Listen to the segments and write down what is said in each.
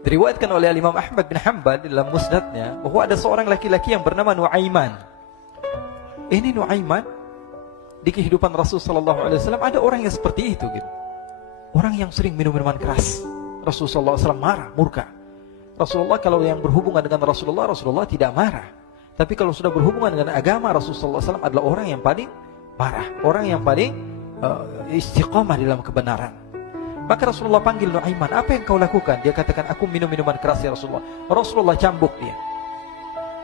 Diriwayatkan oleh Imam Ahmad bin Hanbal dalam musnadnya bahwa ada seorang laki-laki yang bernama Nuaiman. Ini Nuaiman di kehidupan Rasul sallallahu alaihi wasallam ada orang yang seperti itu gitu. Orang yang sering minum minuman keras. Rasul sallallahu alaihi wasallam marah, murka. Rasulullah kalau yang berhubungan dengan Rasulullah tidak marah. Tapi kalau sudah berhubungan dengan agama, Rasul sallallahu alaihi wasallam adalah orang yang paling marah, orang yang paling istiqamah dalam kebenaran. Maka Rasulullah panggil Nuaiman, apa yang kau lakukan? Dia katakan, aku minum minuman keras ya Rasulullah. Rasulullah cambuk dia.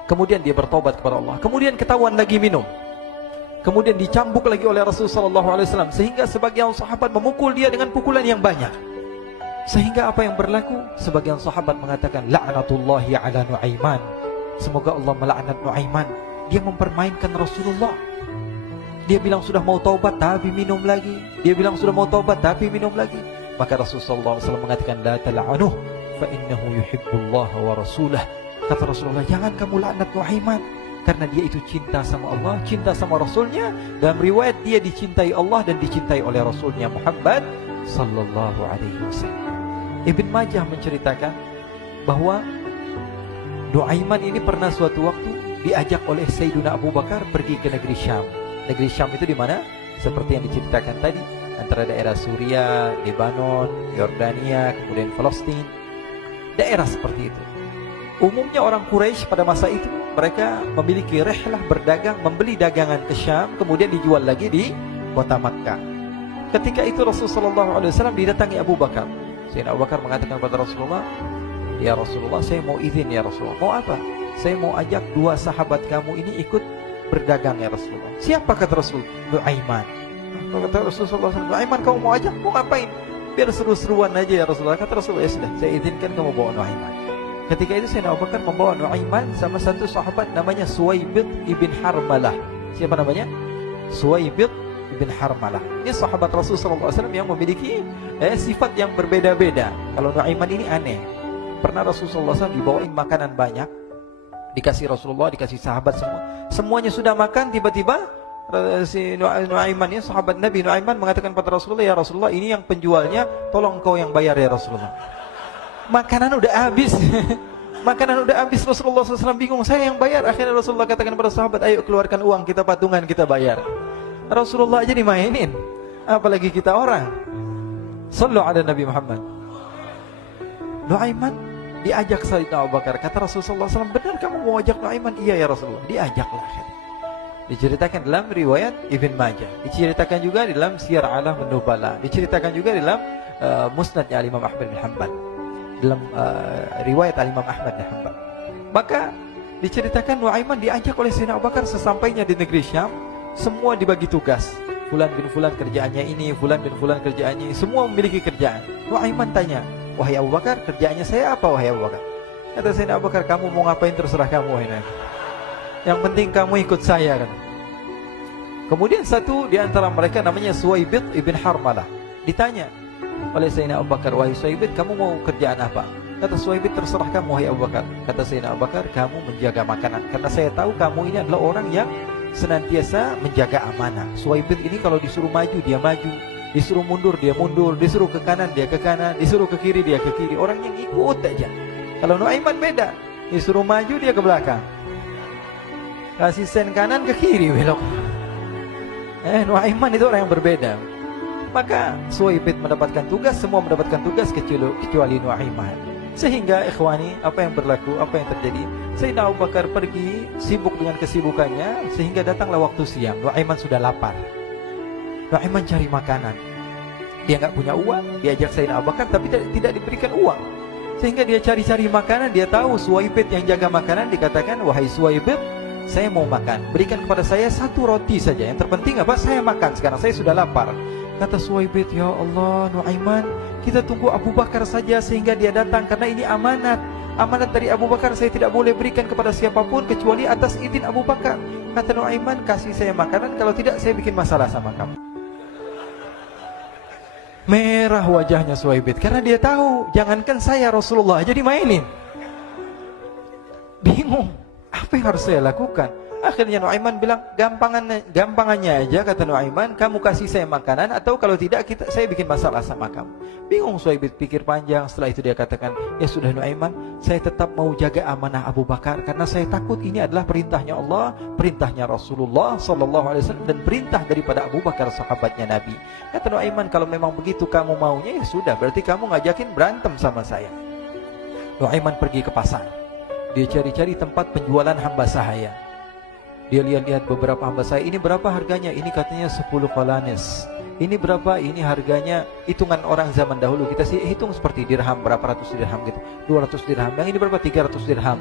Kemudian dia bertobat kepada Allah. Kemudian ketahuan lagi minum. Kemudian dicambuk lagi oleh Rasulullah SAW. Sehingga sebagian sahabat memukul dia dengan pukulan yang banyak. Sehingga apa yang berlaku? Sebagian sahabat mengatakan, la'natullahi ala Nuaiman. Semoga Allah melaknat Nuaiman. Dia mempermainkan Rasulullah. Dia bilang sudah mau taubat tapi minum lagi. Dia bilang sudah mau taubat tapi minum lagi. Maka Rasulullah SAW mengatakan, la tal'anuh fa innahu yuhibbullah wa rasulah. Kata Rasulullah, jangan kamu laknat Nuaiman, karena dia itu cinta sama Allah, cinta sama Rasulnya. Dalam riwayat dia dicintai Allah dan dicintai oleh Rasulnya Muhammad sallallahu alaihi wasallam. Ibn Majah menceritakan bahwa Nuaiman ini pernah suatu waktu diajak oleh Sayyidina Abu Bakar pergi ke negeri Syam. Negeri Syam itu di mana? Seperti yang diceritakan tadi, antara daerah Suria, Lebanon, Yordania, kemudian Palestina. Daerah seperti itu. Umumnya orang Quraisy pada masa itu mereka memiliki rihlah berdagang, membeli dagangan ke Syam, kemudian dijual lagi di kota Makkah. Ketika itu Rasulullah SAW didatangi Abu Bakar. Sayyidina Abu Bakar mengatakan kepada Rasulullah, ya Rasulullah, saya mau izin ya Rasulullah. Mau apa? Saya mau ajak dua sahabat kamu ini ikut berdagang ya Rasulullah. Siapa kata Rasul? Nuaiman. Kata Rasulullah SAW, Nuaiman kamu mau ajak? Mau ngapain? Biar seru-seruan aja ya Rasulullah. Kata Rasulullah, ya sudah, saya izinkan kamu bawa Nuaiman. Ketika itu Sayyidina Abu Bakar membawa Nuaiman sama satu sahabat namanya Suwaibid ibn Harmalah. Siapa namanya? Suwaibid ibn Harmalah. Ini sahabat Rasulullah SAW yang memiliki sifat yang berbeda-beda. Kalau Nuaiman ini aneh. Pernah Rasulullah SAW dibawain makanan banyak, dikasih Rasulullah, dikasih sahabat semua. Semuanya sudah makan, tiba-tiba si Nuaiman ini, sahabat Nabi Nuaiman mengatakan pada Rasulullah, ya Rasulullah, ini yang penjualnya, tolong engkau yang bayar ya Rasulullah. Makanan udah habis. Makanan udah habis. Rasulullah SAW bingung, saya yang bayar. Akhirnya Rasulullah katakan kepada sahabat, ayo keluarkan uang, kita patungan, kita bayar. Rasulullah aja dimainin, apalagi kita orang. Sallu ala Nabi Muhammad. Nuaiman diajak Sayyidina Abu Bakar. Kata Rasulullah SAW, benar kamu mau ajak Nuaiman? Iya ya Rasulullah. Diajaklah akhirnya. Diceritakan dalam riwayat Ibn Majah. Diceritakan juga dalam Siyar A'lam An-Nubala. Diceritakan juga dalam Musnadnya Imam Ahmad bin Hanbal. Dalam riwayat Imam Ahmad bin Hanbal. Maka diceritakan Nuaiman diajak oleh Sayyidina Abu Bakar. Sesampainya di negeri Syam, semua dibagi tugas. Fulan bin Fulan kerjaannya ini, Fulan bin Fulan kerjaannya ini. Semua memiliki kerjaan. Nuaiman tanya, wahai Abu Bakar, kerjaannya saya apa wahai Abu Bakar? Kata Sayyidina Abu Bakar, kamu mau ngapain terserah kamu wahai Nabi. Yang penting kamu ikut saya kan. Kemudian satu di antara mereka namanya Suwaibid ibn Harmalah. Ditanya oleh Sayyidina Abu Bakar, wahai Suwaibid, kamu mau kerjaan apa? Kata Suwaibid, terserah kamu wahai Abu Bakar. Kata Sayyidina Abu Bakar, kamu menjaga makanan, karena saya tahu kamu ini adalah orang yang senantiasa menjaga amanah. Suwaibid ini kalau disuruh maju dia maju, disuruh mundur dia mundur, disuruh ke kanan dia ke kanan, disuruh ke kiri dia ke kiri. Orang yang ikut aja. Kalau Nuaiman beda, disuruh maju dia ke belakang, kasih sen kanan ke kiri belok. Nuaiman itu orang yang berbeda. Maka Suwaibid mendapatkan tugas, semua mendapatkan tugas kecuali Nuaiman. Sehingga ikhwani, apa yang berlaku, apa yang terjadi? Sayyidina Abu Bakar pergi sibuk dengan kesibukannya, sehingga datanglah waktu siang. Nuaiman sudah lapar. Nuaiman cari makanan. Dia nggak punya uang, diajak Sayyidina Abu Bakar tapi tidak diberikan uang. Sehingga dia cari-cari makanan, dia tahu Suwaibid yang jaga makanan, dikatakan, wahai Suwaibid, saya mau makan, berikan kepada saya satu roti saja. Yang terpenting apa? Saya makan sekarang, saya sudah lapar. Kata Suwaibid, ya Allah Nuaiman, kita tunggu Abu Bakar saja sehingga dia datang, karena ini amanat. Amanat dari Abu Bakar, saya tidak boleh berikan kepada siapapun kecuali atas izin Abu Bakar. Kata Nuaiman, kasih saya makanan, kalau tidak saya bikin masalah sama kamu. Merah wajahnya Suwaibid, karena dia tahu, jangankan saya, Rasulullah aja dimainin. Bingung, apa yang harus saya lakukan? Akhirnya Nuaiman bilang, gampangannya aja, kata Nuaiman, kamu kasih saya makanan, atau kalau tidak saya bikin masalah sama kamu. Bingung Suhaib pikir panjang. Setelah itu dia katakan, ya sudah Nuaiman, saya tetap mau jaga amanah Abu Bakar, karena saya takut ini adalah perintahnya Allah, perintahnya Rasulullah SAW, dan perintah daripada Abu Bakar, sahabatnya Nabi. Kata Nuaiman, kalau memang begitu kamu maunya, ya sudah, berarti kamu ngajakin berantem sama saya. Nuaiman pergi ke pasar. Dia cari-cari tempat penjualan hamba sahaya. Dia lihat-lihat beberapa hamba sahaya. Ini berapa harganya? Ini katanya 10 qalanis. Ini berapa? Ini harganya, hitungan orang zaman dahulu. Kita sih hitung seperti dirham, berapa ratus dirham gitu. 200 dirham. Yang ini berapa? 300 dirham.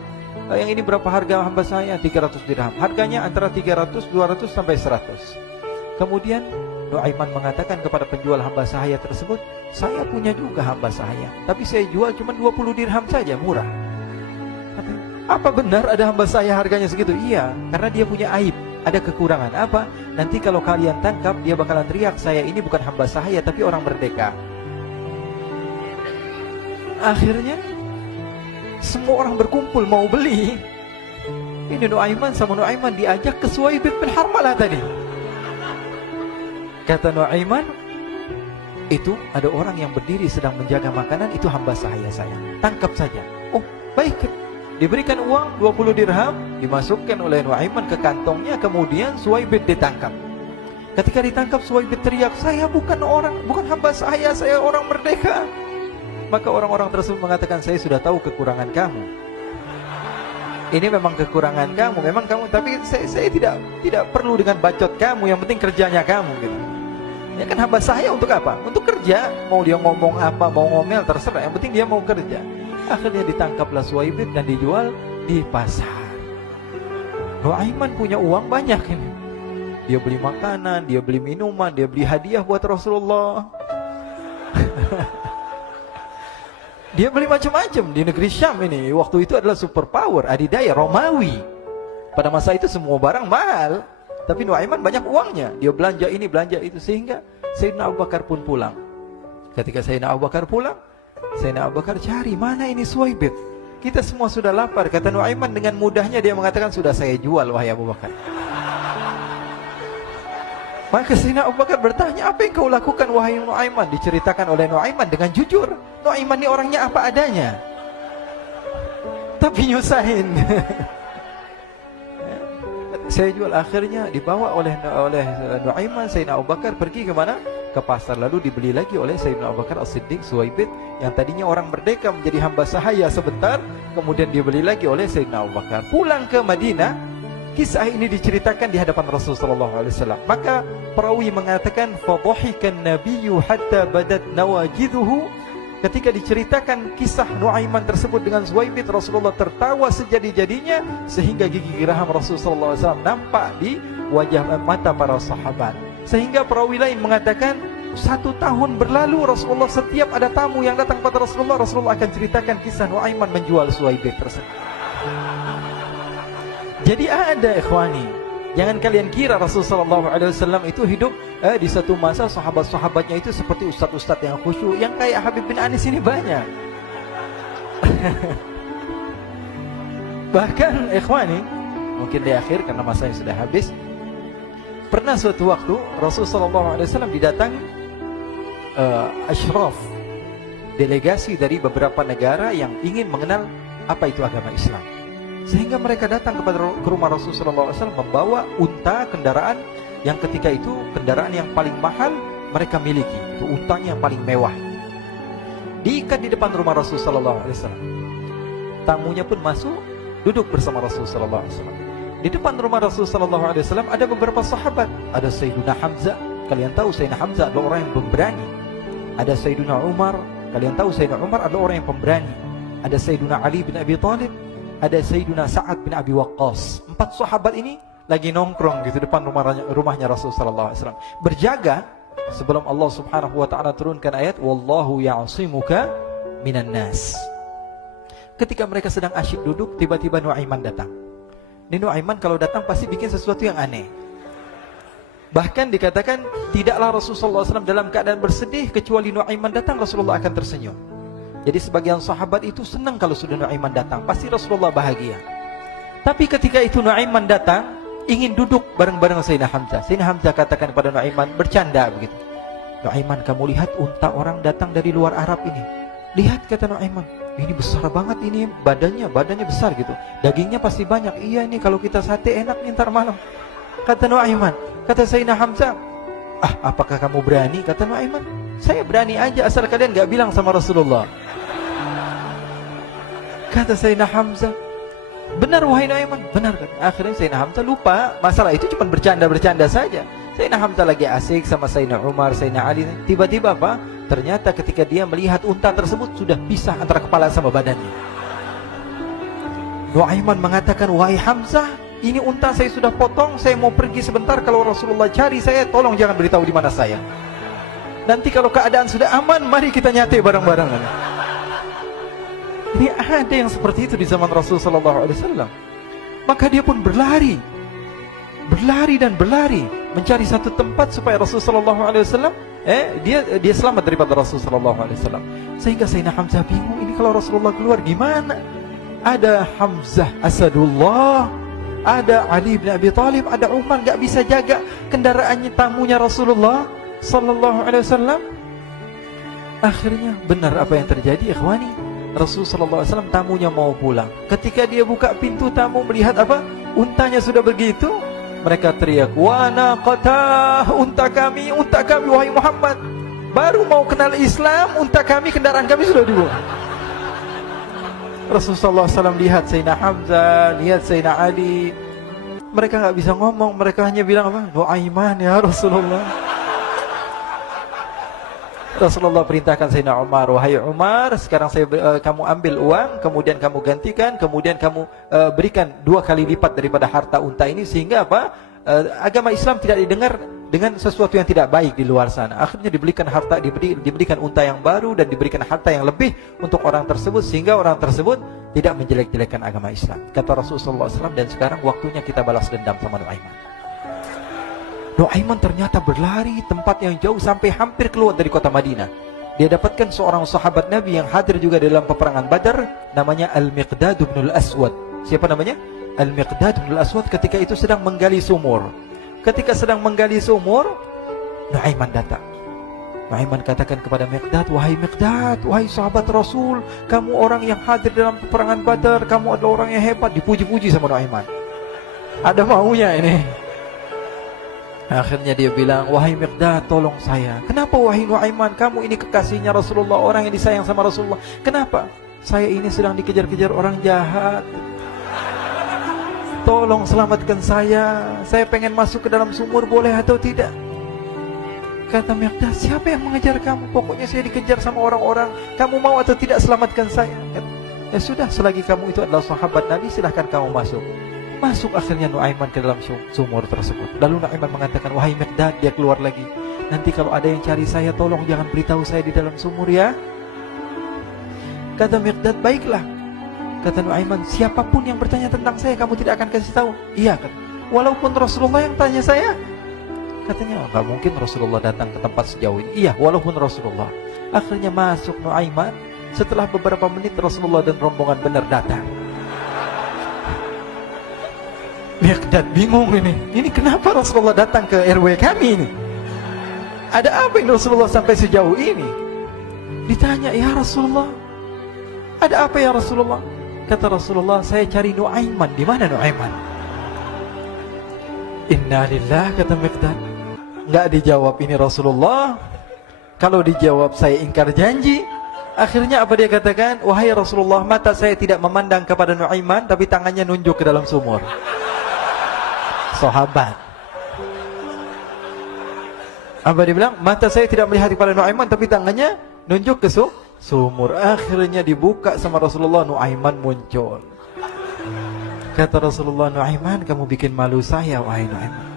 Yang ini berapa harga hamba sahaya? 300 dirham. Harganya antara 300, 200 sampai 100. Kemudian Nuaiman mengatakan kepada penjual hamba sahaya tersebut, saya punya juga hamba sahaya, tapi saya jual cuma 20 dirham saja, murah. Apa benar ada hamba saya harganya segitu? Iya, karena dia punya aib, ada kekurangan. Apa? Nanti kalau kalian tangkap, dia bakalan teriak, saya ini bukan hamba sahaya, tapi orang merdeka. Akhirnya semua orang berkumpul mau beli. Ini Nuaiman sama Nuaiman diajak ke Suhaib bin Harmalah tadi. Kata Nuaiman, itu ada orang yang berdiri sedang menjaga makanan, itu hamba sahaya saya, tangkap saja. Oh baik. Diberikan uang 20 dirham, dimasukkan oleh Nuaiman ke kantongnya, kemudian Suhaib ditangkap. Ketika ditangkap, Suhaib teriak, saya bukan hamba saya orang merdeka. Maka orang-orang tersebut mengatakan, saya sudah tahu kekurangan kamu. Ini memang kekurangan kamu, memang kamu, tapi saya tidak perlu dengan bacot kamu, yang penting kerjanya kamu gitu. Ya kan hamba saya untuk apa? Untuk kerja. Mau dia ngomong apa, mau ngomel terserah, yang penting dia mau kerja. Akhirnya ditangkaplah Suhaib dan dijual di pasar. Nuaiman punya uang banyak ini. Dia beli makanan, dia beli minuman, dia beli hadiah buat Rasulullah. Dia beli macam-macam di negeri Syam ini. Waktu itu adalah superpower, adidaya, Romawi. Pada masa itu semua barang mahal. Tapi Nuaiman banyak uangnya. Dia belanja ini, belanja itu. Sehingga Sayyidina Abu Bakar pun pulang. Ketika Sayyidina Abu Bakar pulang, Sayyidina Abu Bakar cari, mana ini Suhaib? Kita semua sudah lapar. Kata Nuaiman dengan mudahnya dia mengatakan, sudah saya jual wahai Abu Bakar. Maka Sayyidina Abu Bakar bertanya, apa yang kau lakukan wahai Nuaiman? Diceritakan oleh Nuaiman dengan jujur. Nuaiman ini orangnya apa adanya, tapi nyusahin. Saya jual. Akhirnya dibawa oleh Nuaiman, Sayyidina Abu Bakar pergi ke mana? Ke pasar. Lalu dibeli lagi oleh Sayyidina Abu Bakar As-Siddiq Suhaib, yang tadinya orang merdeka menjadi hamba sahaya sebentar, kemudian dibeli lagi oleh Sayyidina Abu Bakar. Pulang ke Madinah, kisah ini diceritakan di hadapan Rasulullah SAW. Maka perawi mengatakan, fadhahikan nabiyyu hatta badat nawajiduhu. Ketika diceritakan kisah Nuaiman tersebut dengan Suhaib, Rasulullah tertawa sejadi-jadinya, sehingga gigi geraham Rasulullah SAW nampak di wajah mata para sahabat. Sehingga perawi lain mengatakan, 1 tahun berlalu Rasulullah, setiap ada tamu yang datang pada Rasulullah, Rasulullah akan ceritakan kisah Nuaiman menjual Suhaib tersebut. Jadi ada ikhwani, jangan kalian kira Rasulullah SAW itu hidup di satu masa sahabat-sahabatnya itu seperti ustadz-ustadz yang khusyuk, yang kayak Habib bin Anis ini banyak. Bahkan ikhwani, mungkin di akhir karena masanya sudah habis, pernah suatu waktu Rasulullah SAW didatangi asyraf, delegasi dari beberapa negara yang ingin mengenal apa itu agama Islam. Sehingga mereka datang ke rumah Rasulullah SAW membawa unta, kendaraan yang ketika itu kendaraan yang paling mahal mereka miliki. Itu untanya yang paling mewah. Diikat di depan rumah Rasulullah SAW. Tamunya pun masuk, duduk bersama Rasulullah SAW. Di depan rumah Rasulullah SAW ada beberapa sahabat. Ada Sayyiduna Hamzah. Kalian tahu Sayyidina Hamzah adalah orang yang pemberani. Ada Sayyiduna Umar. Kalian tahu Sayyidina Umar adalah orang yang pemberani. Ada Sayyiduna Ali bin Abi Thalib. Ada Sayyiduna Sa'ad bin Abi Waqqas. 4 sahabat ini lagi nongkrong gitu depan rumahnya Rasulullah SAW, berjaga sebelum Allah Subhanahu wa ta'ala turunkan ayat wallahu ya'simuka minan nas. Ketika mereka sedang asyik duduk, tiba-tiba Nuaiman datang. Ini Nuaiman kalau datang pasti bikin sesuatu yang aneh. Bahkan dikatakan tidaklah Rasulullah SAW dalam keadaan bersedih, kecuali Nuaiman datang Rasulullah akan tersenyum. Jadi sebagian sahabat itu senang kalau sudah Nuaiman datang, pasti Rasulullah bahagia. Tapi ketika itu Nuaiman datang, ingin duduk bareng-bareng Sayyidina Hamzah. Sayyidina Hamzah katakan kepada Nuaiman, bercanda begitu. Nuaiman, kamu lihat unta orang datang dari luar Arab ini. Lihat, kata Nuaiman, ini besar banget ini, badannya besar gitu. Dagingnya pasti banyak. Iya, ini kalau kita sate enak nih ntar malam. Kata Nuaiman. Kata Sayyidina Hamzah, apakah kamu berani? Kata Nuaiman, saya berani aja asal kalian gak bilang sama Rasulullah. Kata Sayyidina Hamzah, benar wahai Nuaiman, benar. Akhirnya Sayyidina Hamzah lupa masalah itu, cuma bercanda-bercanda saja. Sayyidina Hamzah lagi asik sama Sayyidina Umar, Sayyidina Ali. Tiba-tiba apa? Ternyata ketika dia melihat unta tersebut sudah pisah antara kepala sama badannya. Nuaiman mengatakan, wahai Hamzah, ini unta saya sudah potong, saya mau pergi sebentar. Kalau Rasulullah cari saya, tolong jangan beritahu di mana saya. Nanti kalau keadaan sudah aman, mari kita nyate bareng-bareng. Ini ada yang seperti itu di zaman Rasulullah SAW. Maka dia pun berlari dan berlari mencari satu tempat supaya Rasulullah SAW dia selamat daripada Rasulullah SAW. Sehingga Sayyidina Hamzah bingung, ini kalau Rasulullah keluar gimana? Ada Hamzah Asadullah, ada Ali bin Abi Thalib, ada Umar, gak bisa jaga kendaraannya, tamunya Rasulullah Sallallahu Alaihi Wasallam. Akhirnya benar apa yang terjadi, ikhwani. Rasulullah SAW tamunya mau pulang. Ketika dia buka pintu tamu melihat apa? Untanya sudah begitu. Mereka teriak, wa naqatah, unta kami wahai Muhammad. Baru mau kenal Islam, unta kami, kendaraan kami sudah dibuang. Rasulullah SAW lihat Sayyidina Hamzah, lihat Sayyidina Ali. Mereka gak bisa ngomong, mereka hanya bilang apa? Nuaiman ya Rasulullah. Rasulullah perintahkan Sayyidina Umar, wahai Umar, sekarang kamu ambil uang, kemudian kamu gantikan, kemudian kamu berikan 2 kali lipat daripada harta unta ini, sehingga apa? Agama Islam tidak didengar dengan sesuatu yang tidak baik di luar sana. Akhirnya diberikan harta, diberikan unta yang baru dan diberikan harta yang lebih untuk orang tersebut, sehingga orang tersebut tidak menjelek-jelekan agama Islam. Kata Rasulullah SAW, dan sekarang waktunya kita balas dendam sama Nuaiman. Nuaiman ternyata berlari tempat yang jauh sampai hampir keluar dari kota Madinah. Dia dapatkan seorang sahabat Nabi yang hadir juga dalam peperangan Badar, namanya Al-Miqdad bin Al-Aswad. Siapa namanya? Al-Miqdad bin Al-Aswad ketika itu sedang menggali sumur. Ketika sedang menggali sumur, Nuaiman datang. Nuaiman katakan kepada Miqdad, wahai Miqdad, wahai sahabat Rasul, kamu orang yang hadir dalam peperangan Badar, kamu adalah orang yang hebat. Dipuji-puji sama Nuaiman. Ada maunya ini. Akhirnya dia bilang, wahai Miqdad, tolong saya. Kenapa wahai Nuaiman? Kamu ini kekasihnya Rasulullah, orang yang disayang sama Rasulullah. Kenapa? Saya ini sedang dikejar-kejar orang jahat. Tolong selamatkan saya. Saya pengen masuk ke dalam sumur, boleh atau tidak? Kata Miqdad, siapa yang mengejar kamu? Pokoknya saya dikejar sama orang-orang. Kamu mau atau tidak selamatkan saya? Ya sudah, selagi kamu itu adalah sahabat Nabi, silahkan kamu masuk. Masuk akhirnya Nuaiman ke dalam sumur tersebut. Lalu Nuaiman mengatakan, wahai Miqdad, dia keluar lagi. Nanti kalau ada yang cari saya, tolong jangan beritahu saya di dalam sumur ya. Kata Miqdad, baiklah. Kata Nuaiman, siapapun yang bertanya tentang saya, kamu tidak akan kasih tahu? Iya, kata. Walaupun Rasulullah yang tanya saya? Katanya, enggak mungkin Rasulullah datang ke tempat sejauh ini. Iya, walaupun Rasulullah. Akhirnya masuk Nuaiman. Setelah beberapa menit Rasulullah dan rombongan benar datang. Miqdad bingung ini. Ini kenapa Rasulullah datang ke RW kami ini? Ada apa yang Rasulullah sampai sejauh ini? Ditanya, ya Rasulullah, ada apa ya Rasulullah? Kata Rasulullah, saya cari Nuaiman. Di mana Nuaiman? Inna lillah, kata Miqdad. Enggak dijawab ini Rasulullah. Kalau dijawab saya ingkar janji. Akhirnya apa dia katakan? Wahai Rasulullah, mata saya tidak memandang kepada Nuaiman, tapi tangannya nunjuk ke dalam sumur. Sahabat. Apa dia bilang? Mata saya tidak melihat kepada Nuaiman, tapi tangannya nunjuk ke sumur. Akhirnya dibuka sama Rasulullah, Nuaiman muncul. Kata Rasulullah, Nuaiman, kamu bikin malu saya, wahai Nuaiman.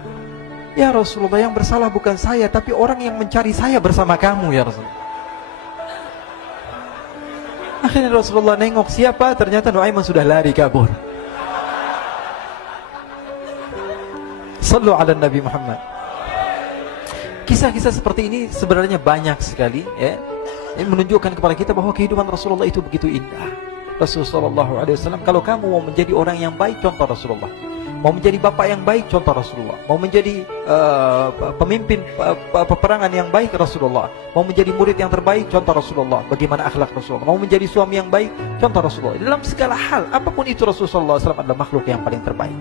Ya Rasulullah, yang bersalah bukan saya, tapi orang yang mencari saya bersama kamu, ya Rasulullah. Akhirnya Rasulullah nengok siapa, ternyata Nuaiman sudah lari kabur. Sallu ala Nabi Muhammad. Kisah-kisah seperti ini sebenarnya banyak sekali, ya. Ini menunjukkan kepada kita bahwa kehidupan Rasulullah itu begitu indah. Rasulullah SAW, kalau kamu mau menjadi orang yang baik, contoh Rasulullah. Mau menjadi bapak yang baik, contoh Rasulullah. Mau menjadi pemimpin peperangan yang baik, Rasulullah. Mau menjadi murid yang terbaik, contoh Rasulullah. Bagaimana akhlak Rasulullah. Mau menjadi suami yang baik, contoh Rasulullah. Dalam segala hal, apapun itu Rasulullah SAW adalah makhluk yang paling terbaik.